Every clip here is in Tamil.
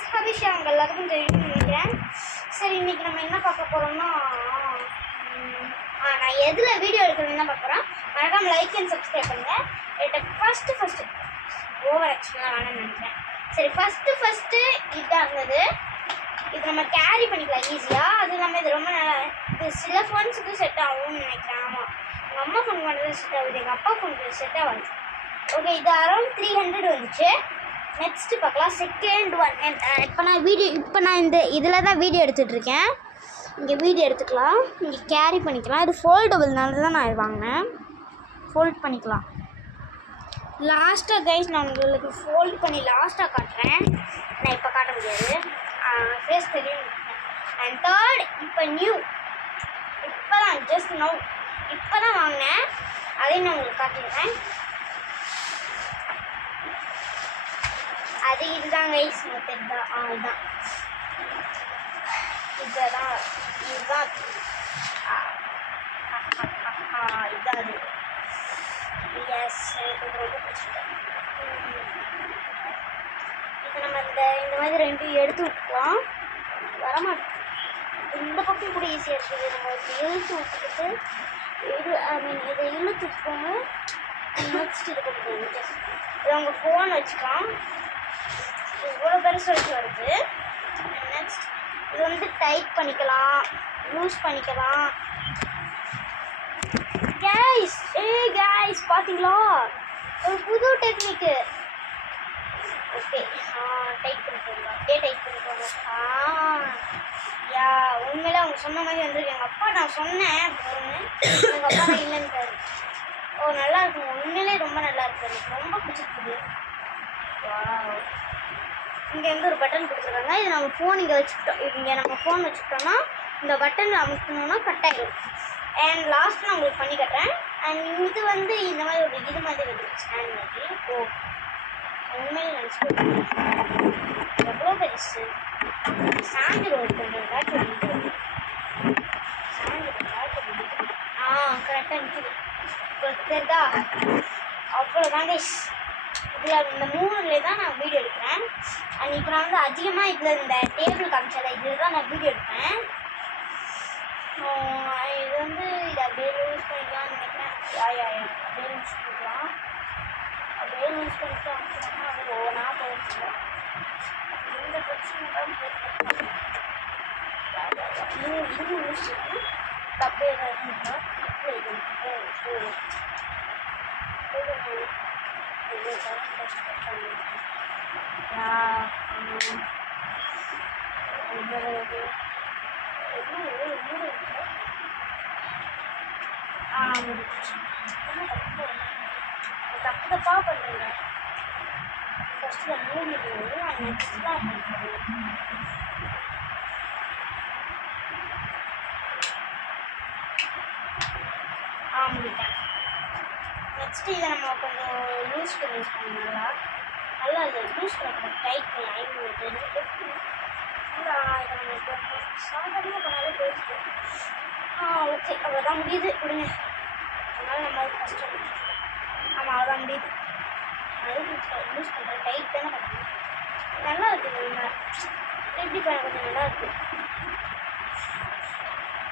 கைஸ், ஹபிஷா அவங்க எல்லாத்துக்கும் தெரியும்னு நினைக்கிறேன். சரி, இன்னைக்கு நம்ம என்ன பார்க்க போகிறோம்னா, நான் எதில் வீடியோ எடுக்கணும்னு தான் பார்க்குறோம். மறக்காம லைக் அண்ட் சப்ஸ்கிரைப் பண்ணுங்கள். என்கிட்ட ஃபஸ்ட்டு ஓவர் ஆக்ஷன்லாம் வேணும்னு நினைக்கிறேன். சரி, ஃபஸ்ட்டு இதாக இருந்தது. இது நம்ம கேரி பண்ணிக்கலாம் ஈஸியாக. அது இல்லாமல் இது ரொம்ப நல்லா, இது சில ஃபோன்ஸுக்கு செட் ஆகும்னு நினைக்கிறேன். ஆமாம், எங்கள் அம்மா ஃபோன் பண்ணுறது செட் ஆகுது, எங்கள் அப்பா ஃபோனுக்கு செட் ஆகாது. ஓகே, இது அரௌண்ட் 300 வந்துச்சு. நெக்ஸ்ட்டு பார்க்கலாம் செகண்ட் ஒன். இப்போ நான் இந்த இதில் தான் வீடியோ எடுத்துகிட்ருக்கேன். இங்கே வீடியோ எடுத்துக்கலாம், இங்கே கேரி பண்ணிக்கலாம். இது ஃபோல்டபுள்னால தான் நான் இது வாங்கினேன். ஃபோல்ட் பண்ணிக்கலாம். லாஸ்ட்டாக கைஸ் நான் உங்களுக்கு ஃபோல்ட் பண்ணி லாஸ்ட்டாக காட்டுறேன். நான் இப்போ காட்ட முடியாது, ஃபேஸ் தெரியும். அண்ட் தேர்ட், இப்போ நியூ, இப்போ தான் ஜஸ்ட் நோ இப்போ தான் வாங்கினேன். அதையும் நான் உங்களுக்கு காட்டிடுறேன். அது இதுதான் கைஸ், தெரியுதா? இதுதான் இதுதான் இதுதான் இதுதான் அது. எஸ், எனக்கு ரொம்ப பிடிச்சிருக்கு. இது நம்ம இந்த மாதிரி ரெண்டு எடுத்து விட்டுக்கலாம். வரமாட்டேன், இந்த பக்கம் கூட ஈஸியாக இருக்குது. நம்ம இழுத்து விட்டுக்கிட்டு இதை இழுத்து விட்டுக்கோங்க. நெக்ஸ்ட் இது கொடுத்துக்கோங்க. இது உங்கள் ஃபோன் வச்சுக்கலாம். இவ்வளோ பெருசு வச்சு வருது. நெக்ஸ்ட் இது வந்து டைட் பண்ணிக்கலாம், லூஸ் பண்ணிக்கலாம். கைஸ் பார்த்தீங்களா, ஒரு புது டெக்னிக்கு. ஓகே, டைட் பண்ணிக்கோங்க, அப்படியே டைட் பண்ணிக்கோங்க. உண்மையில அவங்க சொன்ன மாதிரி வந்துருக்கு. எங்கள் அப்பா நான் சொன்னேன் அப்படின்னு, எங்கள் அப்பா நான் இல்லைன்றாரு. நல்லா இருக்குங்க, உண்மையிலே ரொம்ப நல்லா இருக்குது. எனக்கு ரொம்ப பிடிச்சிருக்குது. இங்கேருந்து ஒரு பட்டன் கொடுத்துருக்காங்க. இது நம்ம ஃபோன் இங்கே வச்சுக்கிட்டோம். இங்கே நம்ம ஃபோன் வச்சுக்கிட்டோம்னா இந்த பட்டன் அமுக்கணும்னா கட் ஆகிடும். அண்ட் லாஸ்ட் நான் உங்களுக்கு பண்ணி கட்டுறேன். அண்ட் இது வந்து இந்த மாதிரி ஒரு இது மாதிரி வந்துருக்கு, ஸ்டாண்ட் மாதிரி. உண்மையிலே நினச்சிக்கோ எவ்வளோ பெருசு. சாஞ்சு ரோல் பண்ணுறதா சொல்லிட்டு கரெக்டாக நிற்குது. உங்களுக்கு தெரியுதா? அவ்வளோதாங்க. இதில் இந்த 3லே தான் நான் வீடியோ எடுக்கிறேன். அண்ட் இப்போ நான் வந்து அதிகமாக இதில் இந்த டேபிள் காமிச்சல இதில் தான் நான் வீடியோ எடுப்பேன். இது வந்து இதை அப்படியே யூஸ் பண்ணிக்கலாம்னு நினைக்கிறேன். அப்படியே யூஸ் பண்ணிக்கலாம். அப்படியே யூஸ் பண்ணிட்டு அனுப்பிச்சோம்னா அது ஒவ்வொன்றா போயிடுச்சு. இந்த பிரச்சனை தான் போயிட்டு இன்னும் யூஸ் பண்ணி அப்படியே இருந்தால் தப்பா பண்ணுறீங்க. ஃபஸ்ட்டு மூடிடு, நெக்ஸ்ட் தான் பண்ணுறது. முடிட்டேன். நெக்ஸ்ட்டு இதை நம்ம கொஞ்சம் லூஸ் பண்ணி யூஸ் பண்ணலாம். நல்லா இல்லை, லூஸ் பண்ண டைட் பண்ணி ஐநூறு தெரிஞ்சுட்டு இதை நம்ம இப்போ சாதாரணமாக பண்ணாலே போயிடுச்சு. ஓகே, அவ்வளோதான் முடியுது. விடுங்க, அதனால் நம்ம அது கஷ்டம். ஆமாம், அவ்வளோதான் முடியுது. அது லூஸ் பண்ணுறேன், டைட் தானே பண்ணணும். நல்லா இருக்குது. நம்ம எப்படி பண்ண கொஞ்சம் நல்லா இருக்குது.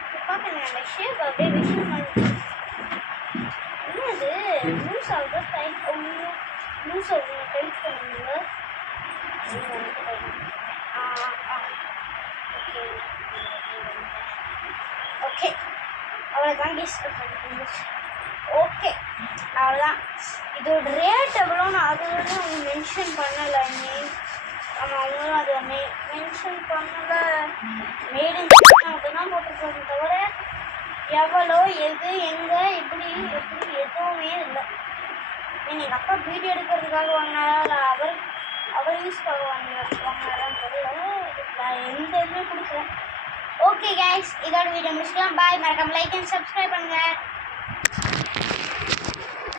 இப்போ பார்க்குறேன் அந்த ஷேப் அப்படியே விஷயம் மாதிரி. என்னது லூஸ் ஆகுது, டைட் லூஸ் ஆகுது, டைட் பண்ணுங்க. ஓகே, அவ்வளோதான் கைஸ். ஓகே, அவ்வளோதான். இதோட ரேட் எவ்வளோன்னு அது வந்து அவங்க மென்ஷன் பண்ணலை. ஆமாம், அவங்களும் அதை மென்ஷன் பண்ணலை. மேட் இன் சைனா மட்டும்தான் போட்டிருக்காங்க தவிர எவ்வளோ, எது, எங்கே, எப்படி எதுவுமே இல்லை. எங்கள் அப்பா வீடியோ எடுக்கிறதுக்காக வாங்கினாரா இல்லை அவர் யூஸ்க்காக வாங்கினாரான்னு தெரியல. நான் எந்த இதுவுமே கொடுக்கல. ஓகே கைஸ், இதோட வீடியோ முடிச்சுக்கலாம். பாய். மறக்காம லைக் அண்ட் சப்ஸ்கிரைப் பண்ணுங்கள்.